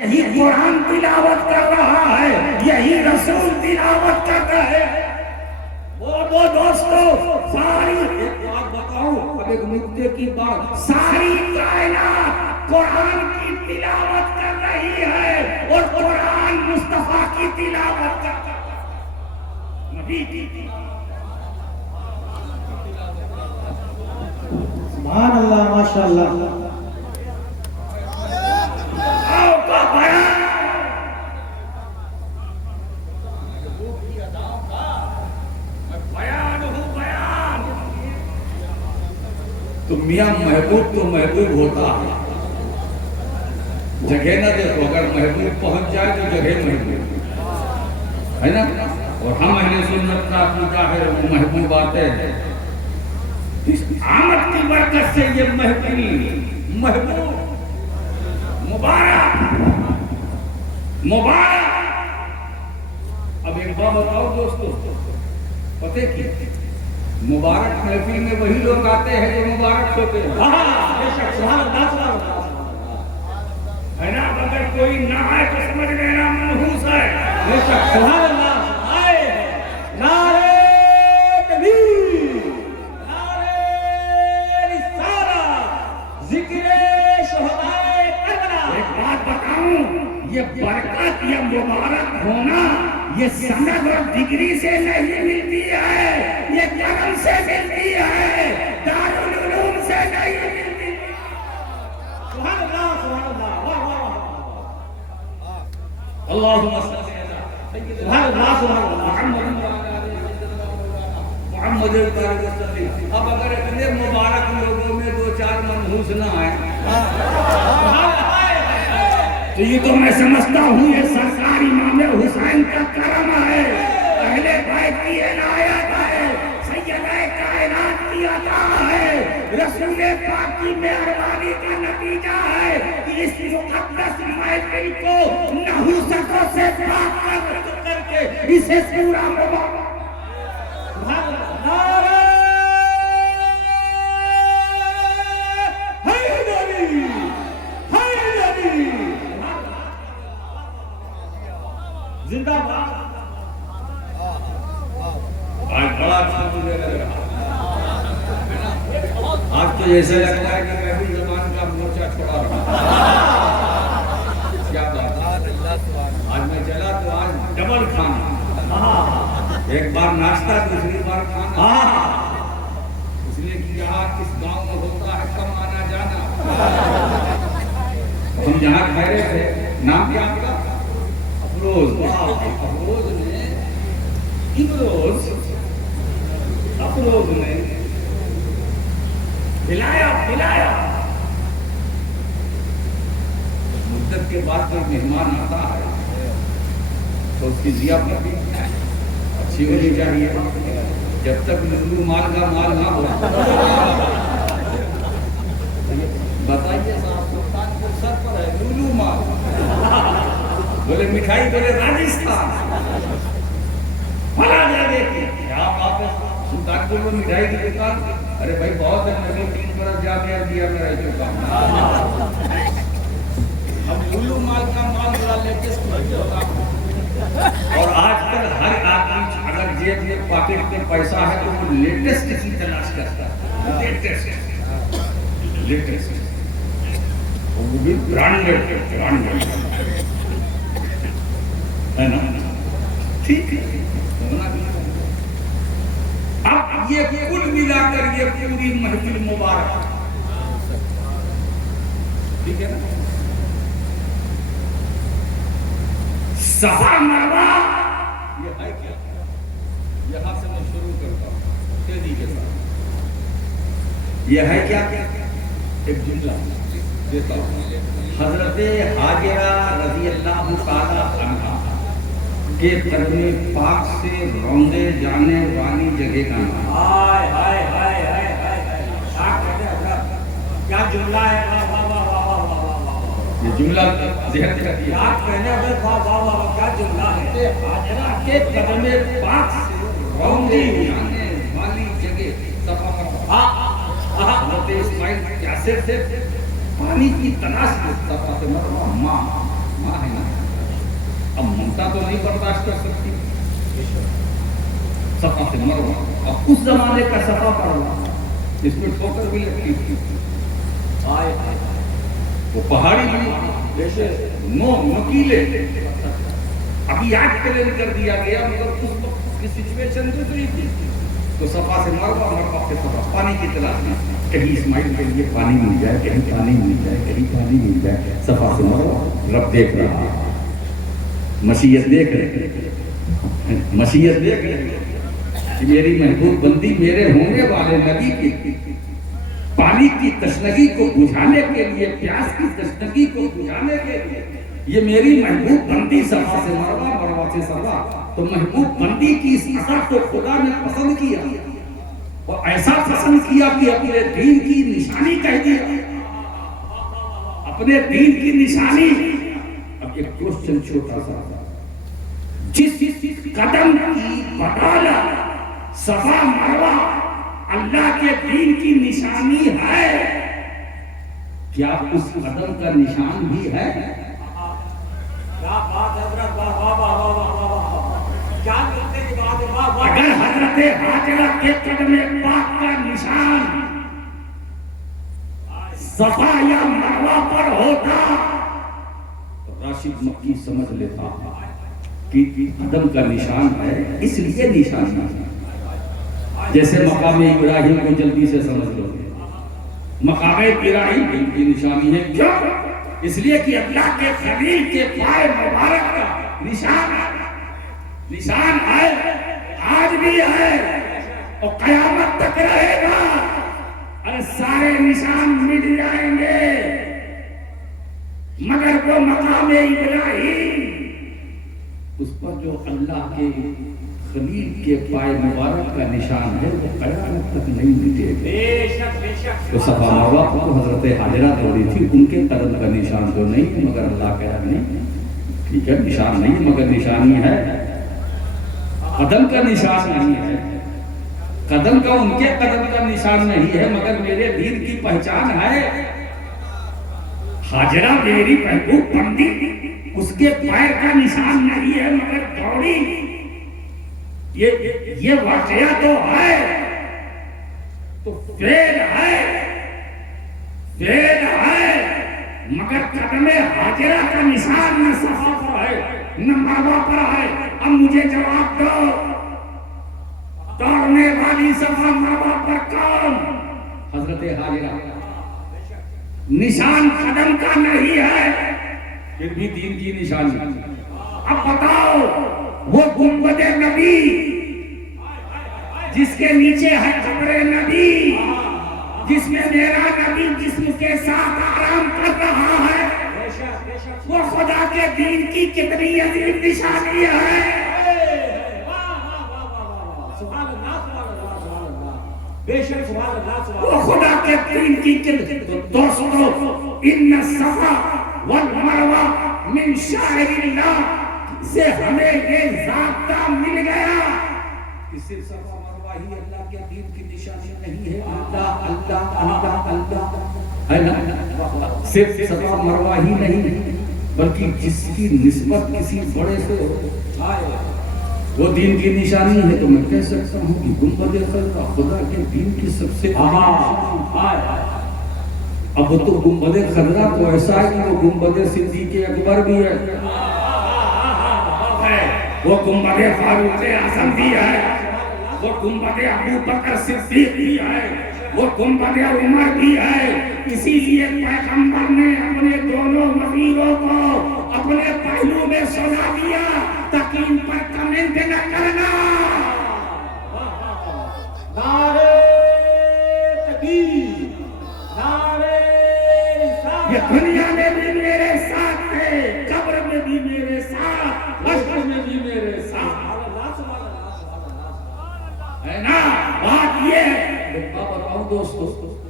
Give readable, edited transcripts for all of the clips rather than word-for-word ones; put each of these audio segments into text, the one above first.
یہی قرآن تلاوت کر رہا ہے، یہی رسول تلاوت کر رہے ہیں۔ وہ دوستو ساری ایک بات بتاؤں، اب ایک نکتے کی بات، ساری کائنات قرآن کی تلاوت کر رہی ہے اور قرآن مصطفیٰ کی تلاوت کر رہا ہے، نبی کی سبحان اللہ، ماشاءاللہ۔ تو میاں محبوب تو محبوب ہوتا ہے، جگہ نہ دیکھو، اگر محبوب پہنچ جائے تو جگہ محبوب ہے نا۔ اور ہم اہل سنت کا عقیدہ ہے وہ محبوب آتے ہیں، اس آمد کی برکت سے یہ محبوب مبارک مبارک۔ اب ایک بات بتاؤ دوستو، پتہ کی مبارک محفل میں وہی لوگ آتے ہیں جو مبارک ہوتے ہیں، ہے نا۔ اگر کوئی نہ آئے تو سمجھ لینا منحوس ہے۔ بے شک، سبحان اللہ، آئے ہیں، نعرہ تکبیر، نعرہ رسالہ، ذکر شہدائے کربلا۔ ایک بات بتاؤں، یہ برکت، یہ مبارک ہونا، یہ سند اور ڈگری سے نہیں ملتی ہے، یہ کرم سے ملتی ہے، دارالعلوم سے نہیں ملتی۔ سبحان اللہ، سبحان اللہ، واہ واہ واہ، اللہم صلی علی سبحان اللہ، سبحان اللہ، محمد الطارق۔ اب اگر اتنے مبارک لوگوں میں دو چار منحوس نہ آئے تو یہ تو میں سمجھتا ہوں یہ سرکار امام حسین کا کرم ہے، اہل بیت کی عنایت ہے، سیدہ کائنات کی عطا ہے، رسول پاک کی مہربانی کا نتیجہ ہے کہ اس مقدس محفل کو نحوستوں سے پاک کر کے اسے پورا مبارک۔ نعرہ حیدری، حیدری، زندہ باد۔ آج بڑا اچھا مجھے لگ رہا، آج تو ایسے لگتا ہے کہ میں بھی زبان کا مورچہ چھوڑا رہا۔ کیا بات ہے، آج میں چلا تو آج ڈبل کھانا، ایک بار ناشتہ دوسری بار کھانا، اس لیے کہ یہاں کس گاؤں میں ہوتا ہے کم آنا جانا۔ ہم جہاں ٹھہرے تھے، نام کیا آپ کا؟ افروز۔ افروز نے کھلایا مدت کے بعد کوئی مہمان آتا ہے تو اس کی ضیافت اچھی ہونی چاہیے، جب تک لولو مال کا مال نہ ہو۔ بتائیے صاحب، سلطان کو سر پر ہے لولو مال، بولے مٹھائی، بولے راجستھان، فلاں جگہ کی کیا بات ہے، سلطان کو مٹھائی کی دکان، ارے بھائی بہت ہے، میں نے 3 برس جا کے دیا میں رہ چکا ہوں۔ اب لولو مال کا مال بڑا لیٹسٹ ہوتا ہے، اور آج کل ہر آدمی اگر جیب میں پاکٹ میں پیسہ ہے تو وہ لیٹسٹ کی تلاش کرتا ہے، لیٹسٹ، وہ بھی برانڈڈ ہے نا، ٹھیک ہے۔ اب یہ کل ملا کر یہ پوری محفل مبارک، ٹھیک ہے نا، صفا مروا، یہ ہے کیا؟ یہاں سے میں شروع کرتا ہوں تیزی کے ساتھ۔ یہ ہے کیا؟ ایک جملہ دیتا ہوں، حضرت حاجرہ رضی اللہ تعالی عنہا کے قدم پاک سے روندے جانے والی جگہ کا نام۔ ہائے ہائے ہائے ہائے ہائے، کیا جملہ ہے، واہ واہ واہ واہ واہ واہ، یہ جملہ ذہن کا دیا، کیا کہنے میں، واہ واہ واہ، کیا جملہ ہے، حاجرہ کے قدم پاک سے روندے جانے والی جگہ صفا مروا۔ حضرت اسماعیل یاسر سے پانی کی تلاش میں صفا مروا، ماں غصہ تو نہیں برداشت کر سکتی. صفا سے مروہ، اب اس زمانے کا صفا پڑا جس میں ٹھوکر بھی لگتی تھی. وہ پہاڑی بھی جیسے نکیلے. ابھی آج پلان کر دیا گیا مگر اس وقت کی سچویشن دوسری تھی. تو صفا سے مروہ، مروہ سے صفا، پانی کی تلاش میں. کہیں اسماعیل کے لیے پانی مل جائے، کہیں پانی مل جائے، کہیں پانی مل جائے. صفا سے مروہ رب دیکھ رہا، مشیت دیکھ رہے، مشیت دیکھ رہے کہ میری محبوب بندی میرے ہونے والے نبی کی پانی کی تشنگی کو بجھانے کے لیے، پیاس کی تشنگی کو بجھانے کے لیے یہ میری محبوب بندی صفا سے مروہ، مروہ سے صفا. تو محبوب بندی کی اس اثر کو خدا نے پسند کیا اور ایسا پسند کیا کہ اپنے دین کی نشانی کہہ دیا. اپنے دین کی نشانی. اب ایک کوشچن چھوٹا سا، جس قدم کی بدولت صفا مروہ اللہ کے دین کی نشانی ہے، کیا اس قدم کا نشان بھی ہے؟ اگر حضرت حاجرہ کے قدم پاک کا نشان صفا یا مروہ پر ہوتا تو راشد مکی سمجھ لیتا کہ قدم کا نشان ہے، اس لیے نشان ہے. جیسے مقام ابراہیم کو جلدی سے سمجھ لو. مقام ابراہیم کی نشانی ہے، کیوں؟ اس لیے کہ اللہ کے خلیل کے پائے مبارک کا نشان ہے. نشان ہے، آج بھی ہے اور قیامت تک رہے گا. اور سارے نشان مٹ جائیں گے مگر وہ مقام ابراہیم، اس پر جو اللہ کے خلیل کے پائے مبارک کا نشان ہے، وہ قیامت تک نہیں مٹے گا. تو صفا مروہ کو حضرت حاجرہ توڑی تھی، ان کے قدم کا نشان تو نہیں مگر اللہ کہہ رہا نہیں، ٹھیک ہے نشان نہیں مگر نشانی ہے. قدم کا نشان نہیں ہے، قدم کا ان کے قدم کا نشان نہیں ہے مگر میرے دین کی پہچان ہے. حاجرہ میری محبوب بندی، اس کے پیر کا نشان نہیں ہے مگر دوڑی. یہ واقعہ تو ہے، تو فعل ہے، فعل ہے مگر قدم حاجرہ کا نشان نہ صفا پر ہے نہ مروہ پر ہے. اب مجھے جواب دو، دوڑنے والی صفا مروہ پر کون؟ حضرت حاجرہ. نشان قدم کا نہیں ہے پھر بھی دین کی نشانی. اب بتاؤ، وہ گنبد نبی جس کے نیچے ہے قبر نبی، جس میں میرا نبی جسم کے ساتھ آرام کر رہا ہے، وہ خدا کے دین کی کتنی عظیم نشانی ہے. وہ خدا کے دین کی دوستو، ان الصفا والمروہ من شعائر اللہ سے ہمیں یہ ضابطہ مل گیا کہ صرف صفا مروہ ہی اللہ کے دین کی نشانی نہیں ہے. اللہ اللہ اللہ اللہ ہے نا. صرف صفا مروہ ہی نہیں بلکہ جس کی نسبت کسی بڑے سے وہ دین کی نشانی ہے. تو میں کہہ سکتا ہوں کہ گنبد خضرا خدا کے دین کی سب سے اب تو گنبد خضرا تو ایسا ہے کہ وہ گنبد صدیق اکبر بھی ہے، وہ گنبد فاروق اعظم بھی ہے، وہ گنبد ابو بکر صدیق بھی ہے، وہ گنبد عمر بھی ہے. اسی لیے پیغمبر نے اپنے دونوں وزیروں کو اپنے پہلو میں سجا دیا تاکہ ان پر کمنٹ نہ کرنا. نعرہ تکبیر، نعرہ رسالت. یہ دنیا میں بھی میرے ساتھ تھے، قبر میں بھی میرے ساتھ، حشر میں بھی میرے ساتھ، ہے نا. بات یہ ہے بتاؤں دوستو،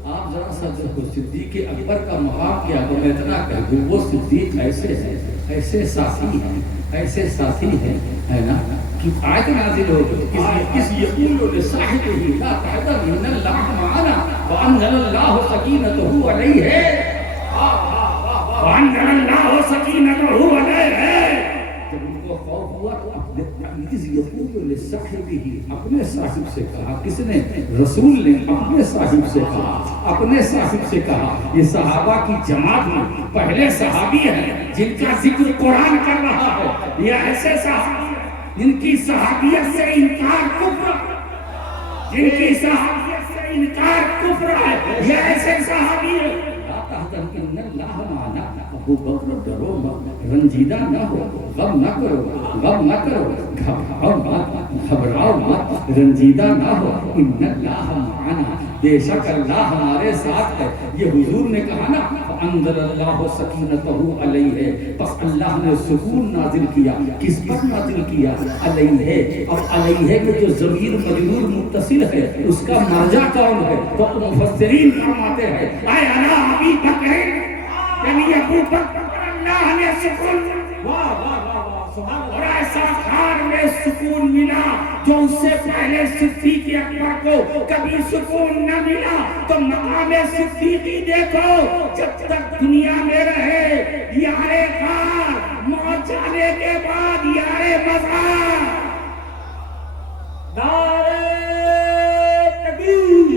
آپ ذرا سا دیکھو صدیق اکبر کا مقام کیا. تو میں اتنا کہہ دوں وہ صدیق ایسے ہیں، ایسے ساتھی ہیں، ایسے ساتھی ہیں، ہے نا کہ آیت نازل ہو گئی اس یقول لصاحبہ لا تحزن ان اللہ معنا وانزل اللہ سکینتہ علیہ، وانزل اللہ سکینتہ علیہ. جب ان کو خوف اپنے صاحب سے کہا. کس نے؟ رسول نے اپنے صاحب سے کہا. اپنے صاحب سے کہا. یہ صحابہ کی جماعت میں پہلے صحابی ہیں جن کا ذکر قرآن کر رہا ہے. یہ ایسے صحابی ہیں جن کی صحابیت سے انکار کفر، جن کی صحابیت سے انکار کفر ہے. یہ ایسے صحابی ہیں. ابو بکر ڈرو مت، رنجیدہ نہ ہو، غم نہ کرو، غم نہ کرو، گھبراؤ مت، رنجیدہ نہ ہو. ان اللہ معنا، بے شک اللہ ہمارے ساتھ ہے. یہ حضور نے کہا نا انزل اللہ سکینتہ علیہ، پس اللہ نے سکون نازل کیا. کس پر نازل کیا؟ علیہ. اب علیہ میں جو ضمیر مجرور متصل ہے اس کا مرجع کون ہے؟ تو مفسرین فرماتے ہیں اے علی ابی بکر، یعنی ابو بکر اللہ نے سکون، واہ واہ واہ واہ سبحان اور اللہ. ایسا خار میں سکون ملا جو اس سے پہلے صدیق اکبر کو کبھی سکون نہ ملا. تو مقام صدیقی دیکھو، جب تک دنیا میں رہے یار خار، موت جانے کے بعد یار مزار. نعرہ تکبیر،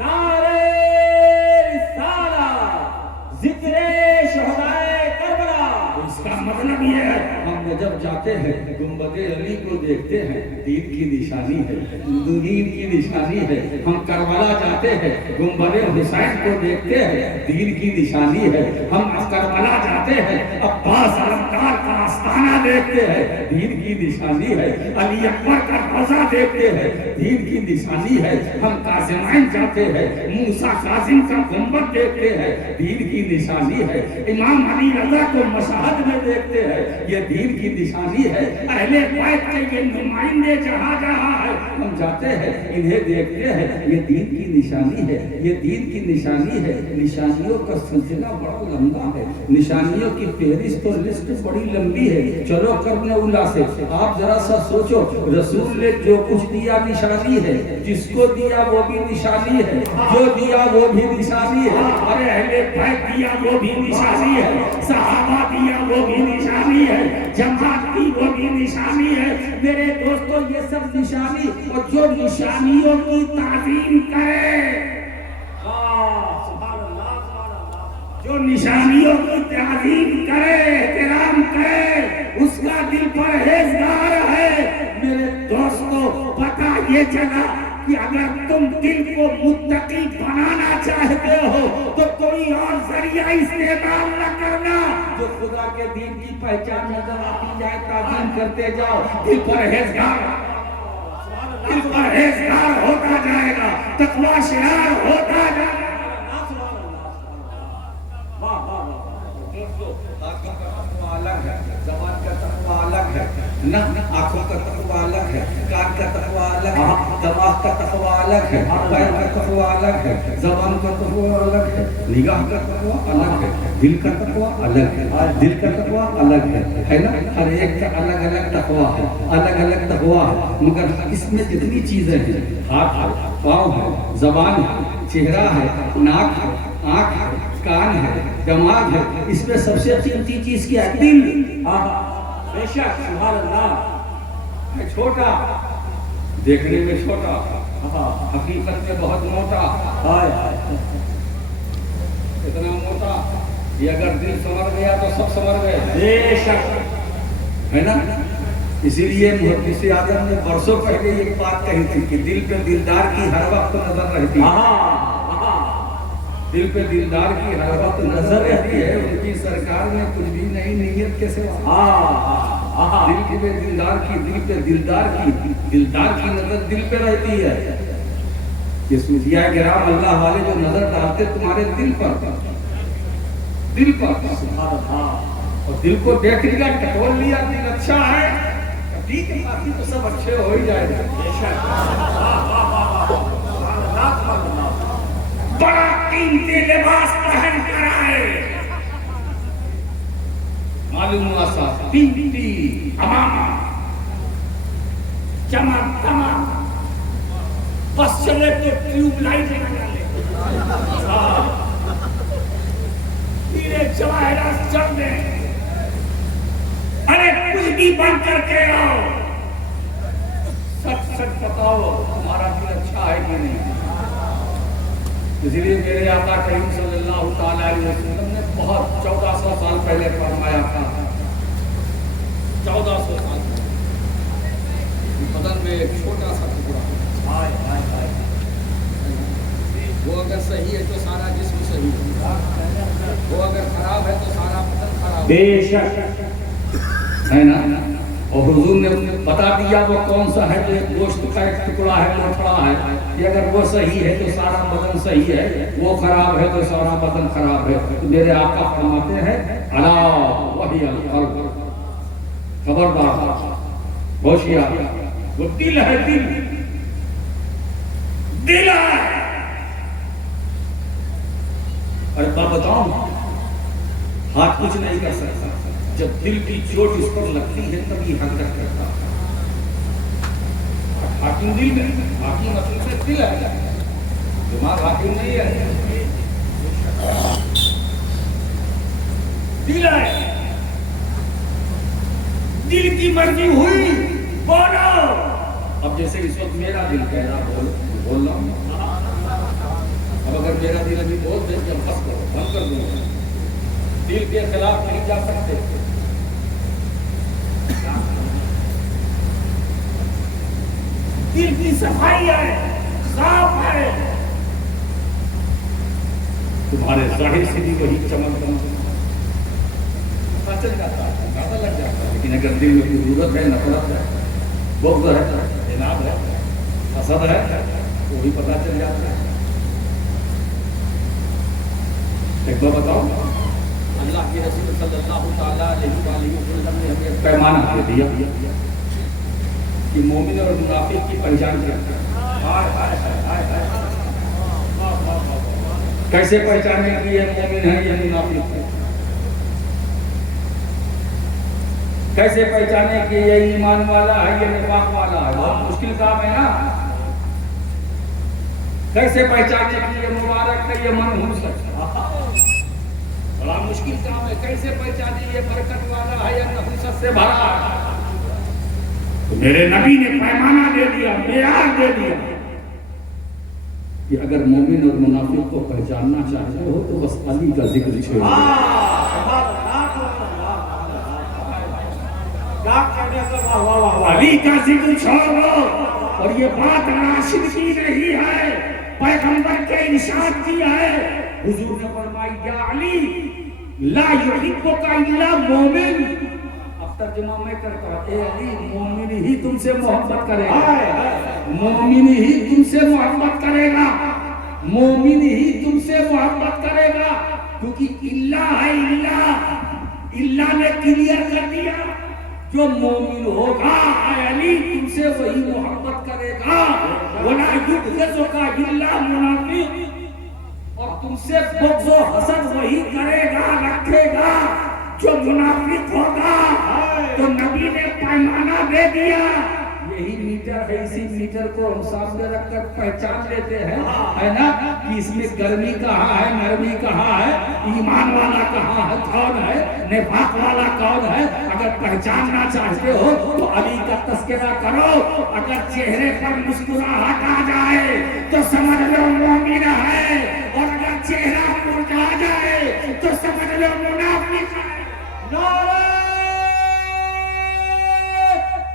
نعرہ رسالہ، ذکر شہدائے کربلا. اس کا مطلب یہ ہے ہم جب جاتے ہیں گنبد علی کو دیکھتے ہیں، دین کی نشانی ہے، دین کی نشانی ہے. ہم کربلا جاتے ہیں گنبد حسین کو دیکھتے ہیں، دین کی نشانی ہے. ہم کربلا جاتے ہیں عباس علمدار کا آستانہ دیکھتے ہیں، دین کی نشانی ہے. علی اکبر کا روضہ دیکھتے ہیں، دین کی نشانی ہے. ہم قاسمین جاتے ہیں، موسیٰ کاظم کا گنبد دیکھتے ہیں، دین کی نشانی ہے. امام علی رضا کو مشہد میں دیکھتے ہیں، یہ دین کی نشانی ہے. اہل بیت کے یہ نمائندے جہاں جہاں ہے ہم جاتے ہیں انہیں دیکھتے ہیں، یہ دین کی نشانی ہے، یہ دین کی نشانی ہے. نشانیوں کا سلسلہ بڑا لمبا ہے، نشانیوں کی فہرست اور لسٹ بڑی لمبی ہے. چلو کرنے اولا سے آپ ذرا سا سوچو، رسول نے جو کچھ دیا نشانی ہے، جس کو دیا وہ بھی نشانی ہے، جو دیا وہ بھی نشانی ہے. ارے اہل بیت دیا وہ بھی نشانی ہے، صحابہ دیا وہ بھی نشانی ہے، جماعت دی وہ بھی نشانی ہے. میرے دوستو یہ سب نشانی، اور جو نشانیوں کی تعظیم کرے، سبحان اللہ سبحان اللہ. جو نشانیوں کی تعظیم کرے، احترام کرے، اس کا دل پرہیزگار ہے. میرے دوستو پتہ یہ چلا کہ اگر تم دل کو متقی بنانا چاہتے ہو تو کوئی اور ذریعہ استعمال نہ کرنا. جو خدا کے دین کی پہچان نظر آتی جائے تعظیم کرتے جاؤ، دل پرہیزگار ہوتا جائے گا، تقوی شعار ہوتا جائے گا. الگ ہے، زبان کا تقوی الگ ہے، آنکھوں کا تقوی الگ ہے، کان کا تقوی الگ ہے، دماغ کا تقوی الگ ہے، پیر کا تقوی الگ ہے، زبان کا تقوی الگ ہے، نگاہ کا تقوی الگ ہے، دل کا تقوی الگ ہے، دل کا تقوی الگ ہے نا. ہر ایک کا الگ الگ تقوی ہے، الگ الگ تقوی ہے. مگر اس میں جتنی چیزیں ہیں، ہاتھ ہے، پاؤں ہے، زبان ہے، چہرہ ہے، ناک ہے، آنکھ ہے، کان ہے، دماغ ہے، اس میں سب سے قیمتی چیز کیا ہے؟ دل. بے شک سبحان اللہ. چھوٹا، دیکھنے میں چھوٹا، حقیقت میں بہت موٹا. اتنا موٹا یہ اگر دل سمر گیا تو سب سمر گئے. بے شک ہے نا. اسی لیے محدث اعظم نے برسوں پہلے ایک بات کہی تھی کہ دل پہ دلدار کی ہر وقت نظر رہتی ہے. دل پہ دلدار کی ہر وقت نظر رہتی ہے. ان کی سرکار میں کچھ بھی نہیں نیت کے سوا. دل پہ دلدار کی نظر دل پہ رہتی ہے. یہ سوچیا گرام اللہ والے جو نظر ڈالتے تمہارے دل پر اور دل کو دیکھ لیا، ٹٹول لیا، دل اچھا ہے ٹھیک ہے، باقی تو سب اچھے ہو ہی جائے گا. بڑا قیمتی لباس پہن کر آئے، معلوم ہوا صاحب قیمتی عمامہ، چمک دمک، بس چلے تو ٹیوب لائٹ لگا لے، ہیرے جواہرات چڑھ دیں. ارے کچھ زندگی بن کر کے آؤ. سچ سچ بتاؤ تمہارا دل اچھا ہے کہ نہیں. اس لیے میرے آقا کریم صلی اللہ تعالی علیہ وسلم نے بہت 1400 سال پہلے فرمایا تھا. 1400 سال بدن میں ایک چھوٹا سا ٹکڑا ہائے ہائے ہائے. وہ اگر صحیح ہے تو سارا جسم صحیح ہے, وہ اگر خراب ہے تو سارا بدن خراب بے شک ہے نا. اور حضور نے بتا دیا وہ کون سا ہے. ایک گوشت کا ایک ٹکڑا ہے وہ کھڑا ہے کہ اگر وہ صحیح ہے تو سارا بدن صحیح ہے, وہ خراب ہے تو سارا بدن خراب ہے. میرے آقا فرماتے ہیں الا وہی القلب, خبردار ہوشیار, وہ دل ہے. دل ہے. ارے میں بتاؤں ہاتھ کچھ نہیں کر سکتا. جب دل کی چوٹ اس پر لگتی ہے تب یہ حرکت کرتا ہے. حاکم دل میں, حاکم اصل سے دل ہے, دماغ حاکم نہیں ہے. دل ہے. دل کی مرضی ہوئی بولو. اب جیسے اس وقت میرا دل کہہ رہا بول رہا ہوں. اب اگر میرا دل ابھی بول دے کہ بس کرو بند کر دوں گا, دل کے خلاف نہیں جا سکتے. دل کی صفائی ہے, صاف ہے. تمہارے ظاہر سے بھی وہی چمک پتہ چل جاتا ہے, اندازہ لگ جاتا ہے. لیکن اگر دل میں ضرورت ہے, نفرت ہے, بغض ہے, عناد ہے, حسد ہے, وہ بھی پتہ چل جاتا ہے. ایک بار بتاؤ, اللہ کے رسول صلی اللہ تعالیٰ علیہ وسلم نے ہمیں ایک پیمانہ دے دیا کہ مومن اور منافق کی پہچان کیا ہے. کیسے پہچانے کہ یہ مومن ہے یا منافق ہے؟ کیسے پہچانے کہ یہ ایمان والا ہے یا نفاق والا ہے؟ بہت مشکل کام ہے نا. کیسے پہچانے کہ یہ مبارک ہے یہ منحوس ہے؟ بڑا مشکل کام ہے. کیسے پہچانے یہ برکت والا ہے یا نحوست سے بھرا ہے؟ تو میرے نبی نے پیمانہ دے دیا, معیار دے دیا کہ اگر مومن اور منافق کو پہچاننا چاہتے ہو تو بس علی کا ذکر چھوڑو. علی کا ذکر چھوڑو. اور یہ بات راشد کی نہیں ہے, پیغمبر کے ارشاد کی ہے. حضور نے فرمایا یا علی لا یحبک الا مومن. اب ترجمہ میں کرتا ہوں, اے علی مومن ہی تم سے محبت کرے گا, مومن ہی تم سے محبت کرے گا, مومن ہی تم سے محبت کرے گا. کیونکہ اللہ ہے, اللہ نے کلیئر کر دیا جو مومن ہوگا اے علی تم سے وہی محبت کرے گا. ولا یبغضک الا منافق, اور تم سے بغض و حسد وہی کرے گا, رکھے گا جو منافق ہوگا. تو نبی نے پیمانہ دے دیا. یہی میٹر ہے, اسی میٹر کو ہم سامنے رکھ کر پہچان لیتے ہیں, ہے نا, کہ اس میں گرمی کہاں ہے, نرمی کہاں ہے, ایمان والا کہاں ہے, کون ہے, نفاق والا کون ہے. اگر پہچاننا چاہتے ہو تو علی کا تذکرہ کرو. اگر چہرے پر مسکراہٹ آ جائے تو سمجھ لو مومن ہے, اور اگر چہرہ مرجھا جائے تو سمجھ لو منافق ہے. نعرہ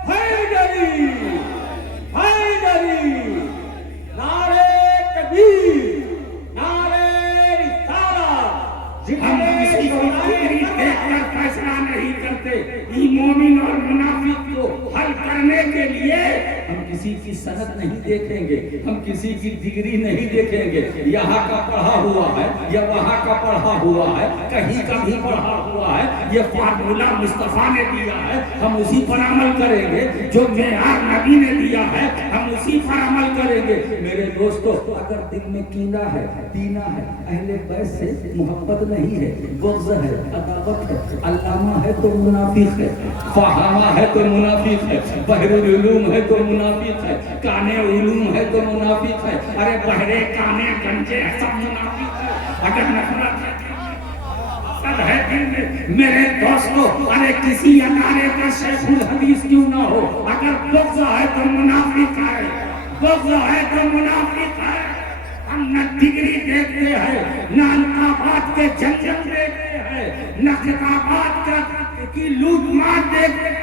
حیدری, حیدری, نعرہ تکبیر, نعرہ رسالت. ہم کسی کو دیکھ کر فیصلہ نہیں کرتے. مومن اور منافق کو حل کرنے کے لیے ہم کسی کی سند نہیں دیکھیں گے, ہم کسی کی ڈگری نہیں دیکھیں گے, یہاں کا پڑھا ہوا ہے یا وہاں کا پڑھا ہوا ہے, کہیں کا بھی پڑھا ہوا ہے. یہ فارمولا مصطفیٰ نے دیا ہے, ہم اسی پر عمل کریں گے. جو معیار نبی نے دیا ہے ہم اسی پر عمل کریں گے. میرے دوستو, اگر دل میں کینہ ہے, دینہ ہے, اہل بیت سے محبت نہیں ہے, بغض ہے, عداوت ہے, علامہ ہے تو منافق ہے, فہامہ ہے تو منافق ہے, بحر العلوم ہے تو منافق ہے, کانے علوم ہے تو منافق ہے. ارے بحرے کانے گنجے سب منافق ہے. اگر نفرت ہے مقصد ہے دل میں میرے دوستو، ارے کسی ادارے کا شیخ الحدیث کیوں نہ ہو، اگر بغض ہے تو منافق ہے، بغض ہے تو منافق ہے۔ ہم نہ ڈگری دیکھتے ہیں، نہ القابات کے جنجل دیکھتے ہیں، نہ خطابات کی لوٹ مار دیکھتے ہیں،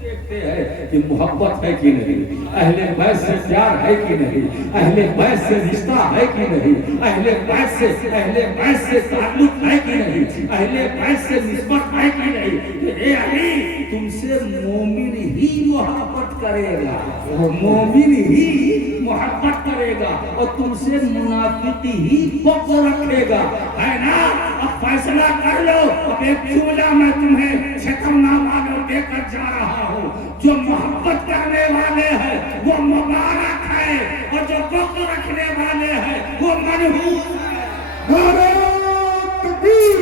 دیکھتے ہیں کہ محبت ہے کہ نہیں، اہل بیت سے پیار ہے کہ نہیں، اہل بیت سے رشتہ ہے کہ نہیں، اہل بیت سے تعلق ہے کہ نہیں، اہل بیت سے نسبت ہے کہ نہیں۔ کہ اے علی، تم سے مومن ہی محبت کرے گا، مومن ہی محبت کرے گا، اور تم سے منافق ہی بغض رکھے گا، ہے نا؟ اب فیصلہ کر لو۔ اب ایک چولہا میں تمہیں شکرنامہ دے کر جا رہا ہوں، جو محبت کرنے والے ہیں وہ مبارک ہے، اور جو بغض رکھنے والے ہیں وہ منحوس ہے۔ نعرہ تکبیر،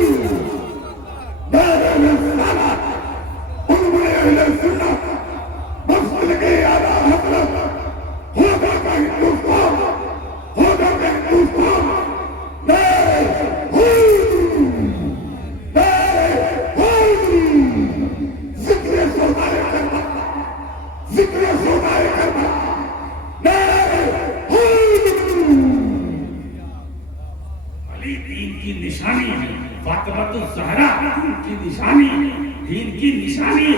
نعرہ رسالت، علماء اہل سنت، مسلک اعلیٰ حضرت، ہوگا کا ہندوستان، ہوگا کا ہندوستان، فاطمۃ الزہرا دین کی نشانی، دین کی نشانی،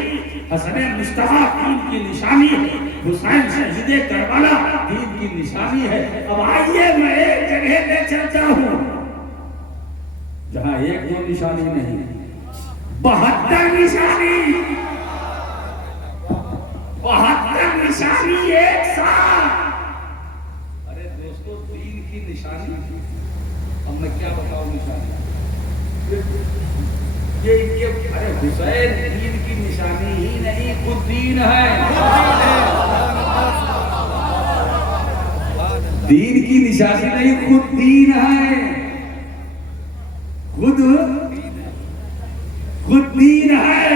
حسن مصطفیٰ دین کی نشانی ہے، حسین شہید کربلا دین کی نشانی ہے۔ اب آئیے میں ایک جگہ لے چلتا ہوں جہاں ایک دو نشانی نہیں، 72 نشانی، 72 نشانی ایک ساتھ۔ ارے دوستو، دین کی نشانی، اب میں کیا بتاؤں نشانی؟ یہ ارے حسین دین کی نشانی ہی نہیں، خود دین ہے۔ دین کی نشانی نہیں، خود دین ہے، خود دین ہے۔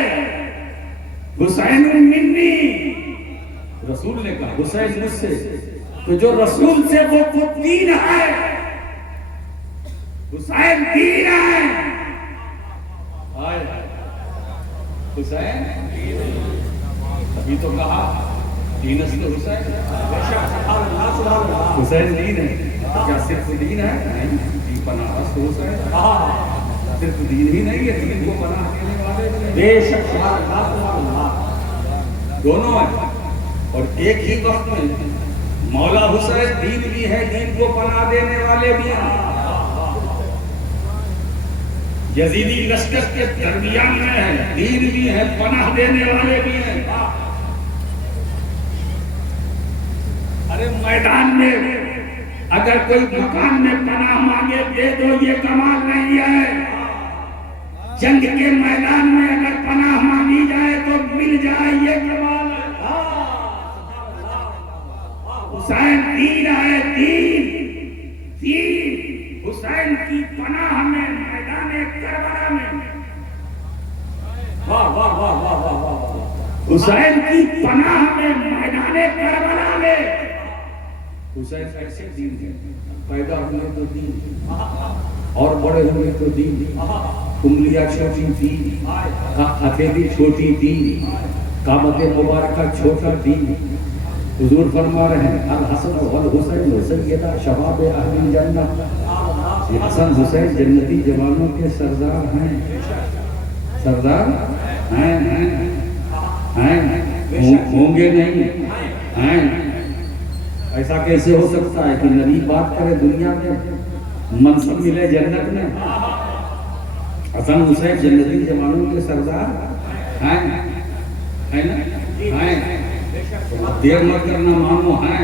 حسین منی، رسول نے کہا حسین مجھ سے، تو جو رسول سے وہ خود دین ہے، حسین دین ہے۔ حسین ابھی تو کہا دین اصل حسین، حسین دین ہے، کیا صرف دین ہے؟ نہیں، دین پناہ است حسین، صرف دین ہی نہیں ہے، دین کو پناہ دینے والے بے شک دونوں ہیں، اور ایک ہی وقت میں مولا حسین دین بھی ہے، دین کو پناہ دینے والے بھی ہیں۔ یزیدی لشکر کے درمیان میں ہے، دین بھی ہے، پناہ دینے والے بھی ہیں۔ ارے میدان میں اگر کوئی مکان میں پناہ مانگے دے دو، یہ کمال نہیں ہے۔ جنگ کے میدان میں اگر پناہ مانگی جائے تو مل جائے، یہ کمال ہے۔ حسین دین ہے، دین حسین کی پناہ میں میدان کربلا میں، واہ واہ واہ واہ واہ واہ، حسین کی پناہ میں میدان کربلا میں۔ حسین ایسے دین ہے، پیدا ہوئے تو دین، اور بڑے ہوئے تو دین، انگلیاں چھوٹی تھی، ہتھیلی چھوٹی تھی، قامت مبارکہ چھوٹا تھی۔ حضور فرما رہے ہیں الحسن والحسین سیدہ شباب اہل جنت، یہ حسن حسین جنتی جوانوں کے سردار ہیں، سردار ہیں، ہوں گے نہیں ہیں۔ ایسا کیسے ہو سکتا ہے کہ نبی بات کرے دنیا میں، منصب ملے جنت میں؟ حسن حسین جنتی جوانوں کے سردار ہیں نا؟ ہیں، دیر مت کرنا، مانو ہیں،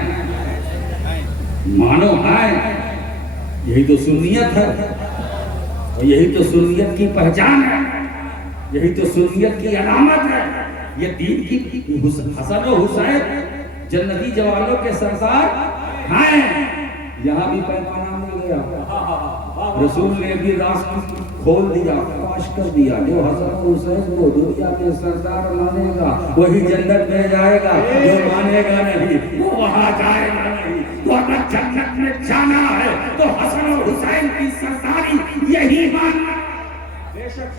مانو ہیں۔ یہی تو سنیت ہے، اور یہی تو سنیت کی پہچان ہے، یہی تو سنیت کی علامت ہے۔ یہ دین کی حسن و حسین جنتی جوانوں کے سردار ہیں۔ یہاں بھی پیمانہ مل گیا، رسول نے بھی راست کھول دیا، فاش کر دیا۔ جو حسن حسین کو دنیا میں سردار مانے گا وہی جنت میں جائے گا، جو مانے گا نہیں وہ وہاں جائے گا نہیں۔ تو اگر جنت میں جانا ہے تو حسن اور حسین کی سرداری یہی ماننا،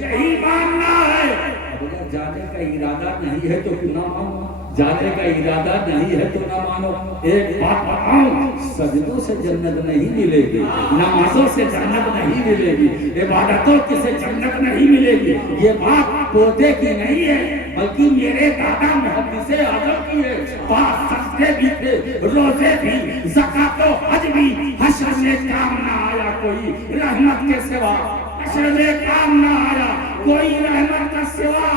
یہی ماننا ہے۔ اگر جانے کا ارادہ نہیں ہے تو کیوں نہ مانو، جانے کا ارادہ نہیں ہے تو نہ مانو۔ ایک بات بتاؤں، سجدوں سے جنت نہیں ملے گی، نمازوں سے جنت نہیں ملے گی، عبادتوں سے جنت نہیں ملے گی۔ یہ بات پوتے کی نہیں ہے بلکہ میرے دادا محدث اعظم کی ہے۔ پاس سجدے بھی تھے، روزے بھی، زکوٰۃ و حج بھی، حشر میں کام نہ آیا کوئی رحمت کے سوا، حشر میں کام نہ آیا کوئی رحمت کا سوا۔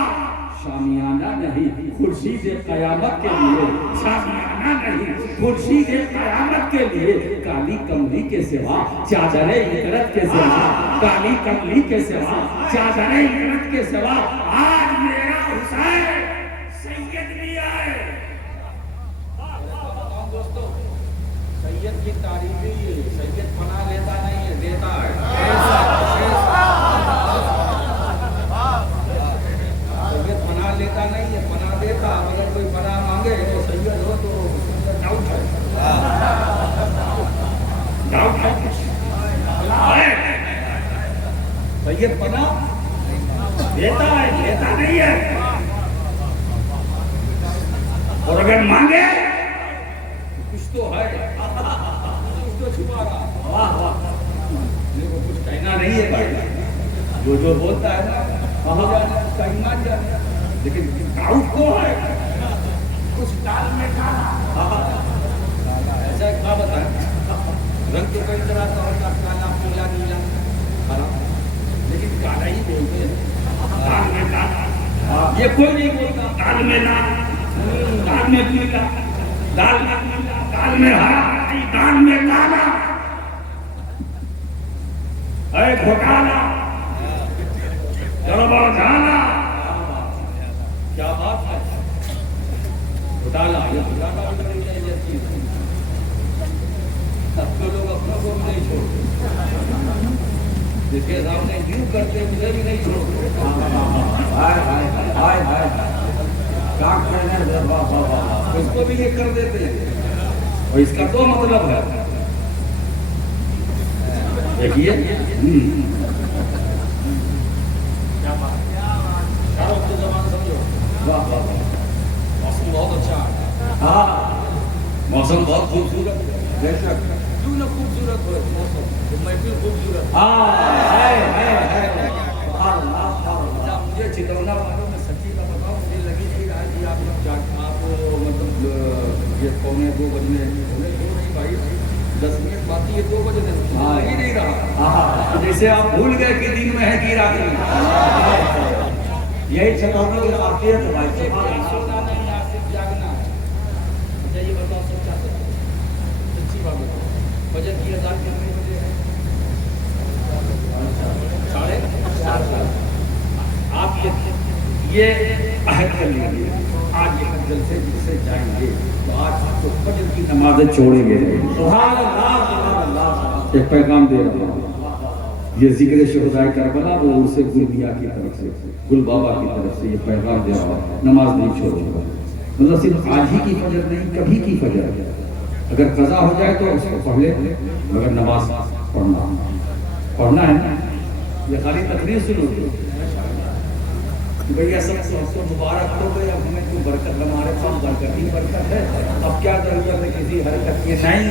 شامیانہ نہیں، خورشید قیامت کے لیے، شامیانہ نہیں، خورشید قیامت کے لیے، کالی کملی کے سوا، چادر عطرت کے سوا، کالی کملی کے سوا، چادر عطرت کے سوا، آج میرا حسین سید بھی آئے۔ دوستو، سید کی تعریف ہی ہے، سید پناہ لیتا نہیں ہے، دیتا ہے۔ سید پناہ لیتا نہیں ہے، پناہ دیتا۔ اگر کوئی پناہ مانگے تو سید ہو تو ڈاؤٹ ہے، ڈاؤٹ ہے، سید پناہ دیتا ہے، دیتا نہیں ہے، اور اگر مانگے کچھ تو ہے، کچھ تو چھپا رہا۔ واہ واہ، میرے کو کچھ کہنا نہیں ہے بھائی، جو بولتا ہے نا وہاں جانا اس کا ایمان جانا، لیکن ڈاؤٹ تو ہے، کچھ دال میں کھانا، ایسا کیا بتائیں، رنگ تو کئی طرح کا ہوتا ہے، کالا پیلا نیلا ہرا، لیکن کالا ہی بولتے ہیں۔ دال میں کھانا، یہ کوئی نہیں بولتا دال میں نہ، دال میں پیلا، دال میں پیلا، دال میں ہرا، دال میں کالا، اے گھوٹالا، چلو بڑا جانا، کیا بات ہے، گھوٹالا، یہ گھوٹالا بھی کرنی چاہیے اس چیز کو۔ اب تو لوگ اپنوں کو بھی نہیں چھوڑتے، جس کے سامنے یوں کرتے مجھے بھی نہیں چھوڑتے۔ اس کو بھی یہ کر دیتے ہیں، اور اس کا دو مطلب ہے، دیکھیے زبان سمجھو، واہ واہ، موسم بہت اچھا ہے، ہاں موسم بہت خوبصورت ہے، بے شک کیوں نہ خوبصورت ہو موسم، محفل خوبصورت، مجھے چتونا والوں میں سچی کا بتاؤ، مجھے لگی نہیں رہا کہ آپ مطلب یہ 1:45 بجنے نہیں بھائی، 10 منٹ باقی ہے 2 بجے، لگ ہی نہیں رہا، جیسے آپ بھول گئے کہ دن میں ہے کہ رات میں۔ یہی چھتانے کی خاصیت ہے بھائی، سونا نہیں ہے، صرف جاگنا ہے۔ مجھے یہ بتاؤ سچا سچی بات بتاؤ، فجر کی اذان کتنے بجے ہے؟ 4:30۔ آپ یہ عہد کر لیجیے، آج یہ جلسے سے جائیں گے تو آج آپ کو فجر کی نمازیں چھوڑیں گے۔ سبحان اللہ، سبحان اللہ، ایک پیغام دے رہا ہوں، یہ ذکر شہدائے کربلا وہ اسے گل میاں کی طرف سے، گل بابا کی طرف سے یہ پیغام دے رہا ہوں، نماز نہیں چھوڑوں گا۔ مطلب صرف آج ہی کی فجر نہیں، کبھی کی فجر ہے، اگر قضا ہو جائے تو اس کو پڑھ لے، مگر نماز پڑھنا ہے نا۔ یہ خالی تقریر سنو گے کہ بھئی سب کو مبارک ہو گئے، اب ہمیں کوئی برکت، ہمارے پاس برکت ہی برکت ہے، اب کیا ضرورت ہے کسی حرکت کی؟ نہیں،